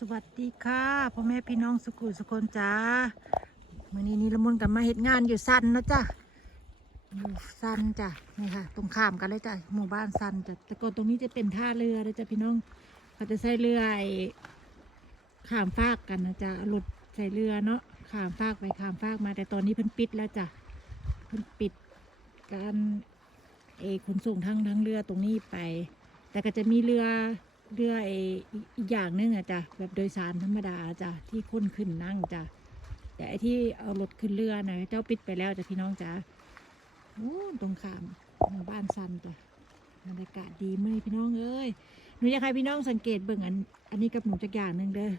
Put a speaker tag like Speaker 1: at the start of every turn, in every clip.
Speaker 1: สวัสดีค่ะพ่อแม่พี่น้องสุขุสุคนจ้ามื่อนี้นี่ละมุนกับมาเฮ็ดงานอยู่สันนะจ้ะอยู่สันจ้ะนี่ค่ะ ตรงข้ามกันเลยจ้ะหมู่บ้านสันจ้ะแต่ก่อนตรงนี้จะเป็นท่าเรือเลยจ้ะพี่น้องเขาจะใช้เรือข้ามฟากกันนะจ้ะหลุดใส่เรือเนาะข้ามฟากไปข้ามฟากมา แต่ตอนนี้เพิ่นปิดแล้วจ้ะเพิ่นปิดการเออขนส่งทางทางเรือตรงนี้ไป แต่ก็จะมีเรือ เรือไออีกอีกอย่างหนึงอะจ้ะแบบโดยสารธรรมดาจ้ะที่คนขึ้นนั่งจ้ะแต่ไอที่เอารถขึ้นเรือนะเจ้าปิดไปแล้วจ้ะพี่น้องจ้ะโอ้ตรงข้ามบ้านซันจ้ะบรรยากาศดีมื่มีพี่น้องเอ้ยหนูอยากให้พี่น้องสังเกตเบิ่งอัน อันนี้กับหนูจักอย่างหนึ่งเด้อ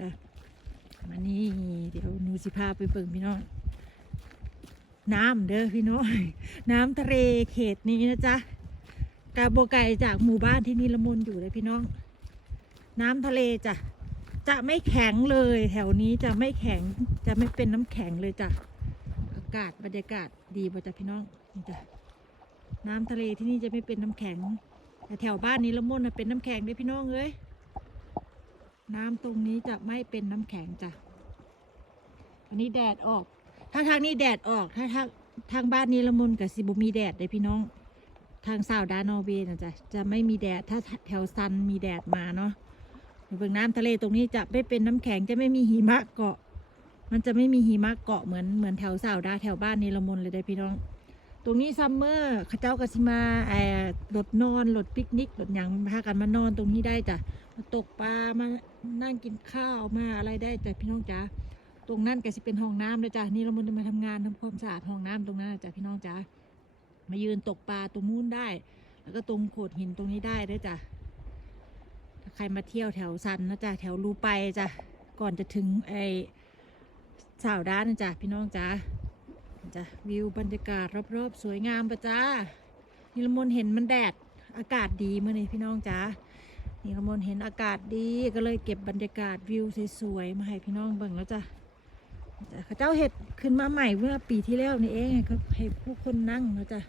Speaker 1: จ้ะมานี่เดี๋ยวหนูสิพาไปเบิ่งพี่น้อง น้ำเด้อพี่น้อง น้ำทะเลเขตนี้นะจ๊ะ กาโบไกลจากหมู่บ้านที่นิลมนอยู่เลยพี่น้อง น้ำทะเลจ้ะจะไม่แข็งเลย แถวนี้จะไม่แข็งจะไม่เป็นน้ำแข็งเลยจ้ะอากาศบรรยากาศดีป่จ้ะพี่น้องนี่จ้ะน้ำทะเลที่นี่จะไม่เป็นน้ำแข็ง แต่แถวบ้านนิลมนนะเป็นน้ำแข็งเลยพี่น้องเอ้ยน้ำตรงนี้จะไม่เป็นน้ำแข็งจ้ะอันนี้แดดออก ถ้าทางนี้แดดออกถ้าทางทางบ้านนิลมนกับสิบุมีแดดเลยพี่น้อง ทางซาวดานอร์เวย์นะจ๊ะจะไม่มีแดดถ้าแถวซันมีแดดมาเนาะเบื้องน้ำทะเลตรงนี้จะไม่เป็นน้ำแข็งจะไม่มีหิมะเกาะ มันจะไม่มีหิมะเกาะเหมือนเหมือนแถวซาวดาแถวบ้านนิลมนเลยได้พี่น้อง ตรงนี้ซัมเมอร์ข้าเจ้ากสิมาแออรถนอนรถปิกนิกรถหยังพากันมานอนตรงนี้ได้จ้ะมาตกปลามานั่งกินข้าวมาอะไรได้จ้ะพี่น้องจ๋าตรงนั้นก็สิเป็นห้องน้ำเลยจ้ะนี่เรามันมาทำงานทำความสะอาดห้องน้ำตรงนั้นจ้ะพี่น้องจ๋า มายืนตกปลาตรงนู้นได้ แล้วก็ตรงโขดหินตรงนี้ได้ด้วยจ้ะถ้าใครมาเที่ยวแถวซันนะจ๊ะแถวรูไปจ้ะก่อนจะถึงไอ้สาวด้านนะจ๊ะพี่น้องจ้ะจ้ะวิวบรรยากาศรอบๆ สวยงามปะจ้านิลมนเห็นมันแดดอากาศดีเมื่อนี้พี่น้องจ้านิลมนเห็นอากาศดีก็เลยเก็บบรรยากาศวิวสวยๆมาให้พี่น้องเบิ่งแล้วจ้ะ เขาเจ้าเห็ดขึ้นมาใหม่เมื่อปีที่แล้วนี่เองเขาให้ผู้คนนั่งนะจ๊ะ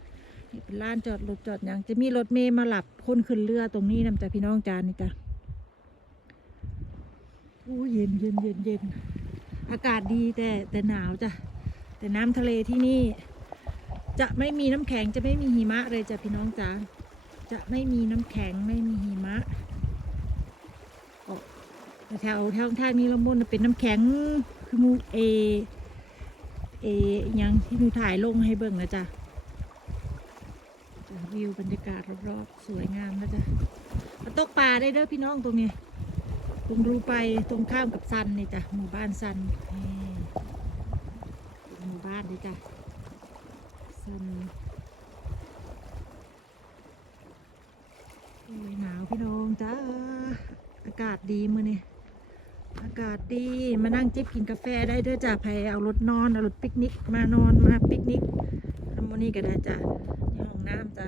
Speaker 1: นี่เป็นลานจอดรถจอดอย่างจะมีรถเมย์มาหลับคนขึ้นเรือตรงนี้นำจ้ะพี่น้องจานนี่จ้ะโอ้เย็นเย็นเย็นเย็นอากาศดีแต่แต่หนาวจ้ะแต่น้ำทะเลที่นี่ จะไม่มีน้ำแข็งจะไม่มีหิมะเลยจ้ะพี่น้องจ้าจะไม่มีน้ำแข็งไม่มีหิมะ แถวแถวทางนี้ละมุนเป็นน้ำแข็งคือมูเอเออหยังที่หนูถ่ายลงให้เบิ่งนะจ๊ะวิวบรรยากาศรอบๆสวยงามนะจ๊ะมาตกปลาได้เด้อพี่น้องตรงนี้ตรงรูไปตรงข้ามกับซันนี่จ้ะหมู่บ้านซันหมู่บ้านนี่จ้ะซันหนาวพี่น้องจ้าอากาศดีมื้อนี้ อากาศดี มานั่งจิบกินกาแฟได้เด้อจ้ะใครเอารถนอน เอารถปิกนิก มานอนมาปิกนิกทำวันนี้ก็ได้จ้ะนี่ห้องน้ำจ้ะ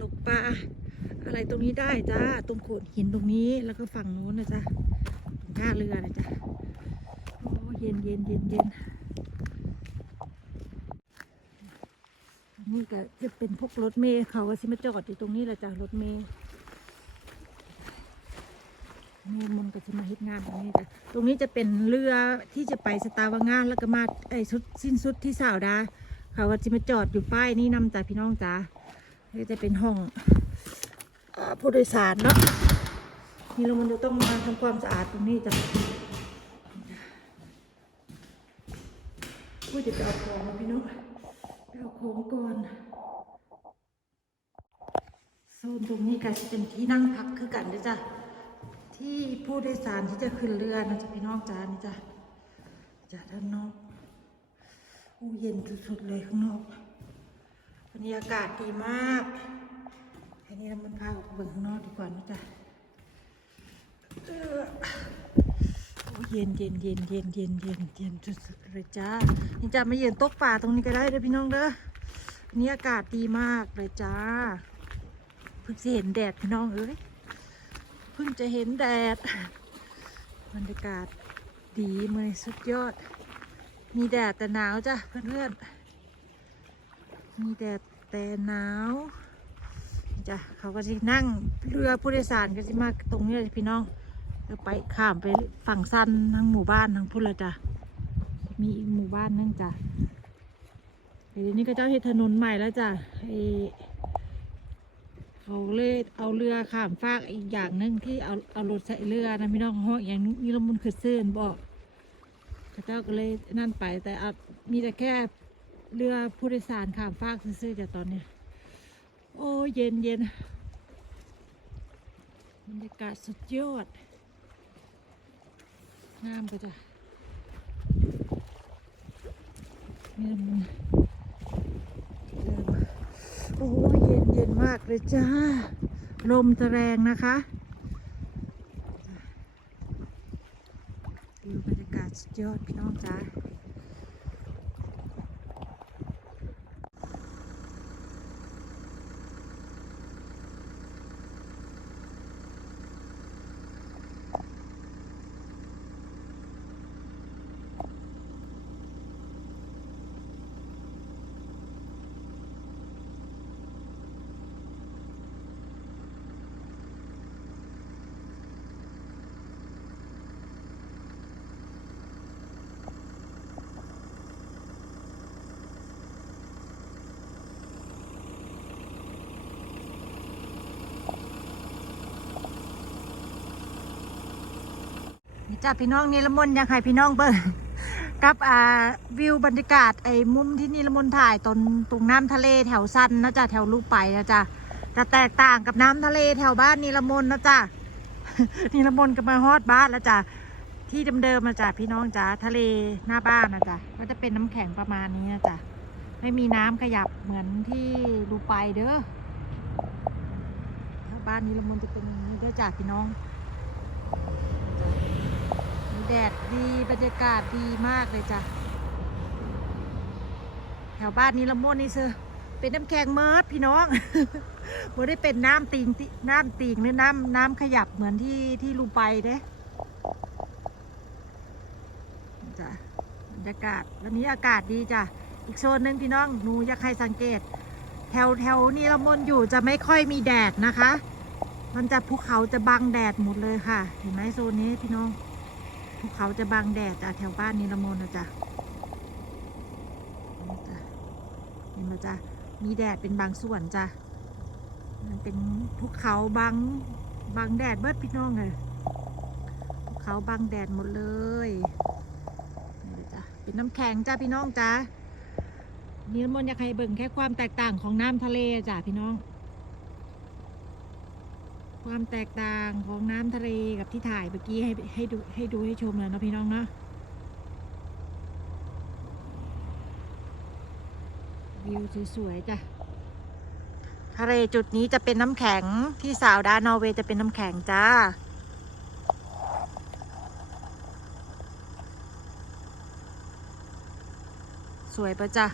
Speaker 1: ตกปลาอะไรตรงนี้ได้จ้า ตรงโขดหินตรงนี้ แล้วก็ฝั่งนู้นนะจ้ะตรงท่าเรือนะจ้ะโอ้เย็นเย็นเย็นเย็นนี่ก็จะเป็นพวกรถเมล์เขาก็สิมาจอดอยู่ตรงนี้แหละจ้ะรถเมล์ นี่มันก็จะมาเฮ็ดงานตรงนี้จ้ะตรงนี้จะเป็นเรือที่จะไปสตาร์วางานแล้วก็มาไอ้สุดสิ้นสุดที่สาวดาเขาก็จะมาจอดอยู่ป้ายนี่นำจ้ะพี่น้องจ้านี่จะเป็นห้องผู้โดยสารเนาะนี่เรามันจะต้องมาทำความสะอาดตรงนี้จ้ะผู้จะไปเอาของพี่น้องไปเอาของก่อนโซนตรงนี้ก็จะเป็นที่นั่งพักคือกันด้อจ้ะ ที่ผู้โดยสารที่จะขึ้นเรือนะจ๊ะพี่น้องจ้านี่จ้ะจ้ะด้านนอกอู้เย็นสุดๆเลยข้างนอกบรรยากาศดีมากอันนี้เรามันพาออกไปเบิ่งข้างนอกดีกว่านะจ๊ะเออโอ้เย็นเย็นเย็นเย็นเย็นเย็นเย็นสุดๆเลยจ้านี่จ้ะมาเย็นตกป่าตรงนี้ก็ได้เด้อพี่น้องเด้ออันนี้อากาศดีมากเลยจ้าเพิ่งเห็นแดดพี่น้องเอ้ย พิ่งจะเห็นแดด บรรยากาศดีเมยสุดยอด มีแดดแต่หนาวจ้ะเพื่อนๆ มีแดดแต่หนาวจ้ะเขาก็จะนั่งเรือผู้โดยสารก็จะมาตรงนี้เลยพี่น้องแล้วไปข้ามไปฝั่งสั้นทั้งหมู่บ้านทั้งพุ่นละจ้ะมีอีกหมู่บ้านนึงจ้ะเดี๋ยวนี้ก็เจ้าเฮ็ดถนนใหม่แล้วจ้ะไอ เขาเลยเอาเรือข้ามฟากอีกอย่างหนึ่งที่เอาเอารถใส่เรือนะพี่น้องห้องอย่างนี้ละมุนคือเสื่นบอกเขาเจ้าก็เลยนั่นไปแต่มีแต่แค่เรือผู้โดยสารข้ามฟากซื่อๆจ้ะตอนเนี้ยโอ้เย็นเย็นบรรยากาศสุดยอดงามไปจ้ะเย็นเริ่มโอ้เย็นเย็นมากเลยจ้า ลมจะแรงนะคะดูบรรยากาศสุดยอดพี่น้องจ้า จ้าพี่น้องนิรมนต์อยากให้พี่น้องเบิ่งกับอ่าวิวบรรยากาศไอ้มุมที่นิรมนต์ถ่ายตรงตรงน้ำทะเลแถวสั้นนะจ๊ะแถวลูกไปนะจ๊ะจะแตกต่างกับน้ำทะเลแถวบ้านนิรมนต์นะจ๊ะนิรมนต์ก็มาฮอดบ้านแล้วจ้ะที่เดิมๆนะจ๊ะพี่น้องจ้ะทะเลหน้าบ้านนะจ๊ะก็จะเป็นน้ำแข็งประมาณนี้นะจ๊ะไม่มีน้ำขยับเหมือนที่ลูกไปเด้อบ้านนิรมนต์จะเป็นอย่างนี้เด้อจ้ะพี่น้อง แดดดีบรรยากาศดีมากเลยจ้ะ แถวบ้านนี้ละม่วนนี่เซอเป็นน้ำแข็งเมิดพี่น้องบ่ได้เป็นน้ำติงติน้ำติงหรือน้ำน้ำขยับเหมือนที่ที่ลูไปเด้จ้ะบรรยากาศวันนี้อากาศดีจ้ะอีกโซนหนึ่งพี่น้องหนูอยากให้สังเกต แถวแถวนี้ละมนอยู่จะไม่ค่อยมีแดดนะคะ มันจะภูเขาจะบังแดดหมดเลยค่ะ เห็นไหมโซนนี้พี่น้อง ภูเขาจะบังแดดจากแถวบ้านนิรมนนะจ๊ะนี่จ้ะเห็นไหมจ๊ะมีแดดเป็นบางส่วนจ้ะมันเป็นภูเขาบังบังแดดเบิดพี่น้องเลยภูเขาบังแดดหมดเลยนี่จ้ะเป็นน้ำแข็งจ้ะพี่น้องจ้ะนิรมนอยากให้เบิ่งแค่ความแตกต่างของน้ำทะเลจ้ะพี่น้อง ความแตกต่างของน้ำทะเลกับที่ถ่ายเมื่อกี้ให้ให้ดูให้ดูให้ชมเลยเนาะพี่น้องเนาะวิวสวยๆจ้ะทะเลจุดนี้จะเป็นน้ำแข็งที่สาวดานอร์เวย์จะเป็นน้ำแข็งจ้าสวยปะจ้ะ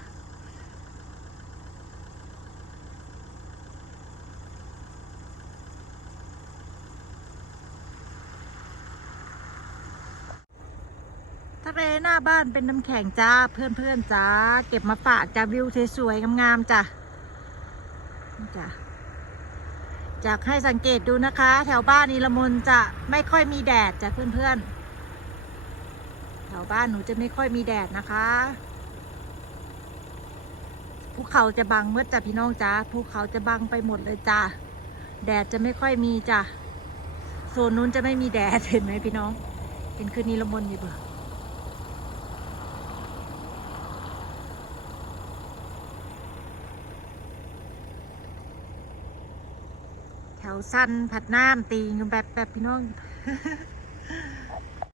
Speaker 1: ทะเลหน้าบ้านเป็นน้ำแข็งจ้า เพื่อนๆจ้า เก็บมาฝากจ้าวิวสวยๆงามๆจ้ะนี่จ้ะจากให้สังเกตดูนะคะ แถวบ้านนีละมนจะไม่ค่อยมีแดดจ้ะเพื่อนๆ แถวบ้านหนูจะไม่ค่อยมีแดดนะคะภูเขาจะบังเมื่อจ้ะพี่น้องจ้าภูเขาจะบังไปหมดเลยจ้าแดดจะไม่ค่อยมีจ้ะโซนนู้นจะไม่มีแดดเห็นไหมพี่น้องเห็นคืนนีละมนอยู่เบอ สั้นผัดน้ำตีกันแบบแบบพี่น้อง